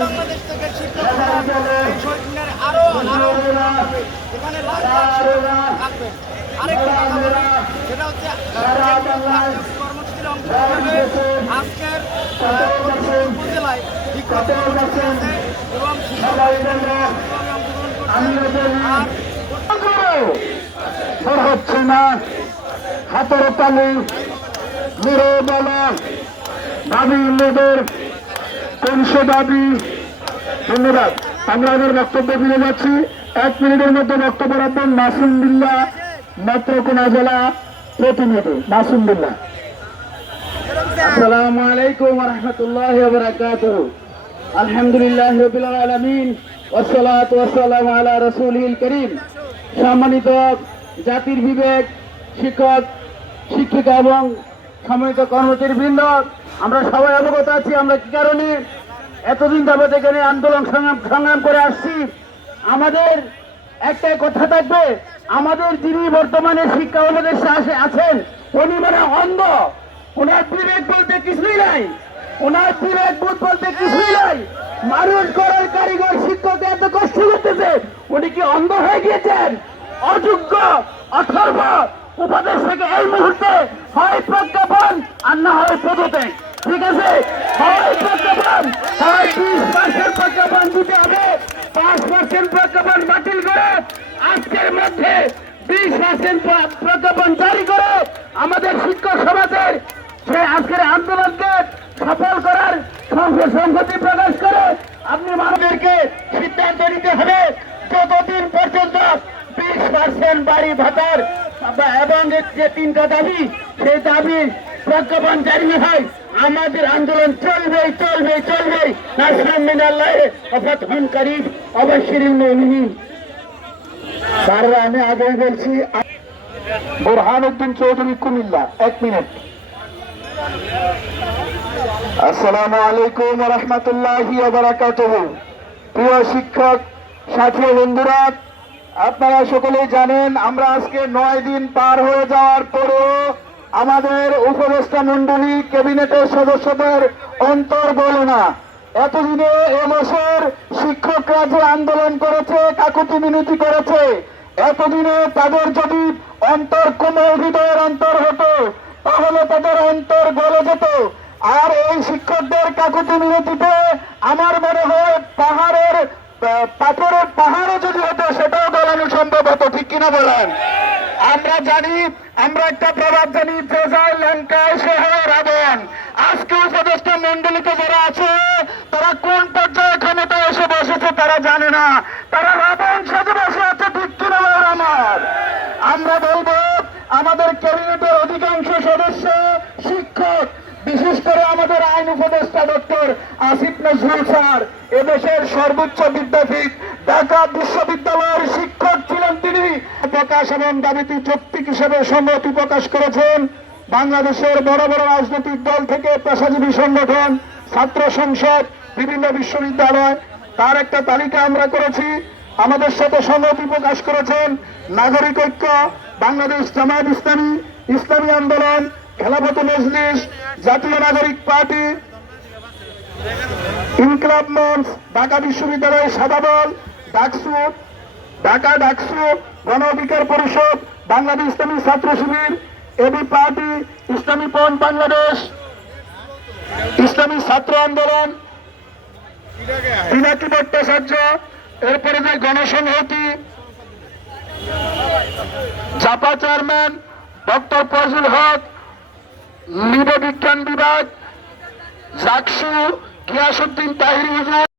বাংলাদেশ থেকে শিক্ষক আরো এখানে থাকবেন। আরেকটা কথা বলি, সেটা হচ্ছে কর্মসূচির অংশ হিসেবে আজকের উপজেলায় বিক্ষোভ কর্মসূচি আছে এবং হচ্ছে না হাতের তালে মেরে বলা দাবি মেয়েদের কোনশো দাবি। ধন্যবাদ। আমরা আমাদের বক্তব্য ফিরে যাচ্ছি। 1 মিনিটের মধ্যে বক্তব্য রাখবেন মাসুম বিল্লাহ, নেত্রকোনা জেলা প্রতিনিধি মাসুম বিল্লাহ। আসসালামু আলাইকুম ওয়া রাহমাতুল্লাহি ওয়া বারাকাতুহু। আলহামদুলিল্লাহি রাব্বিল আলামিন ওয়াস সালাতু ওয়াস সালামু আলা রাসূলিল কারীম। সম্মানিত জাতির বিবেক, শিক্ষক শিক্ষিকা এবং সম্মানিত কর্মচারী বৃন্দ, আমরা সবাই অবগত আছি আমরা কি কারণে এতদিন যাবত এখানে আন্দোলন সংগ্রাম করে আসছি। আমাদের একটাই কথা থাকবে, আমাদের যিনি বর্তমানে শিক্ষা উপদেষ্টা আছেন উনি মানে অন্ধ। ওনার বিবেক বলতে কিছুই নাই, ওনার বিবেক বোধ বলতে কিছুই নাই। মানুষ করার কারিগর শিক্ষক এত কষ্ট করতেছে, উনি কি অন্ধ হয়ে গিয়েছেন? অযোগ্য অথর্ব উপদেষ্টাকে এই মুহূর্তে হয় প্রজ্ঞাপন আর না হয় পদত্যাগ। ঠিক আছে, হয় প্রজ্ঞাপন, হয় 20% প্রজ্ঞাপন দিতে হবে। 5% প্রজ্ঞাপন বাতিল করে আজকের মধ্যে 20% প্রজ্ঞাপন জারি করে আমাদের শিক্ষক সমাজের সে আজকের আন্দোলনকে সফল করার সংহতি প্রকাশ করে আপনি মানুষদেরকে সিদ্ধান্ত নিতে হবে যতদিন পর্যন্ত 20% বাড়ি ভাতার এবং যে 3টা দাবি সেই দাবি প্রজ্ঞাপন জারি হয় আমাদের আন্দোলন চলবে চলবে চলবে। নাসরুম মিনাল্লাহ ওয়া ফাতহুন করিব ওয়া বাশশিরিল মুমিনিন। বারবার আমি আগে বলছি, বুরহানুদ্দিন চৌধুরী কুমিল্লা, 1 মিনিট। আসসালামু আলাইকুম ওয়া রাহমাতুল্লাহি ওয়া বারাকাতুহু। প্রিয় শিক্ষক সাথী বন্ধুরা, আপনারা সকলেই জানেন আমরা আজকে 9 দিন পার হয়ে যাওয়ার পরেও আমাদের উপদেষ্টা মন্ডলী ক্যাবিনেটের সদস্যদের অন্তর গলে না। এতদিনে এবছর শিক্ষকরা যে আন্দোলন করেছে, কাকুতি মিনতি করেছে, এতদিনে তাদের যদি অন্তর কোমল হৃদয়ের অন্তর হতো তাহলে তাদের অন্তর গলে যেত। আর এই শিক্ষকদের কাকুতি মিনতিতে আমার মনে হয় পাথরের পাহাড়ও যদি হতো সেটাও গলানো সম্ভব হতো। ঠিক কিনা বলেন? আমরা জানি, আমরা একটা প্রভাব জানি, প্রজায় লঙ্কায় শহর রাবণ। আজকে উপদেষ্টা মন্ডলীতে যারা আছে তারা কোন পর্যায়ে ক্ষমতা এসে বসেছে তারা জানে না, তারা রাবণ সাজে বসে আছে। ঠিক কিনা বলেন? আমরা বলবো আমাদের ক্যাবিনেটের অধিকাংশ সদস্য শিক্ষক, বিশেষ করে আমাদের আইন উপদেষ্টা ডক্টর আসিফ নজরুল স্যার এদেশের সর্বোচ্চ বিদ্যাপীঠ ঢাকা বিশ্ববিদ্যালয়ের শিক্ষক ছিলেন। তিনি প্রকাশ এবং দাবিতে যৌক্তিক হিসেবে সংহতি প্রকাশ করেছেন বাংলাদেশের বড় বড় রাজনৈতিক দল থেকে পেশাজীবী সংগঠন, ছাত্র সংসদ, বিভিন্ন বিশ্ববিদ্যালয়। তার একটা তালিকা আমরা করেছি। আমাদের সাথে সংহতি প্রকাশ করেছেন নাগরিক ঐক্য, বাংলাদেশ জামায়াত ইসলামী, ইসলামী আন্দোলন, খেলাফত মজলিস, জাতীয় নাগরিক পার্টি, ইনকিলাব মঞ্চ, ঢাকা বিশ্ববিদ্যালয় সাদা দল, ডাকসু, ঢাকা ডাকসু, গণ অধিকার পরিষদ, বাংলাদেশ ইসলামী ছাত্র শিবির, এবি পার্টি, ইসলামী পন্থ বাংলাদেশ, ইসলামী ছাত্র আন্দোলন, পিনাকি ভট্টাচার্য, এরপরে যে গণসংহতি, জাপা চেয়ারম্যান ডক্টর ফজলুল হক, লিব বিজ্ঞান বিভাগ, জাকসু, গিয়াসউদ্দিন তাহির হুজুর।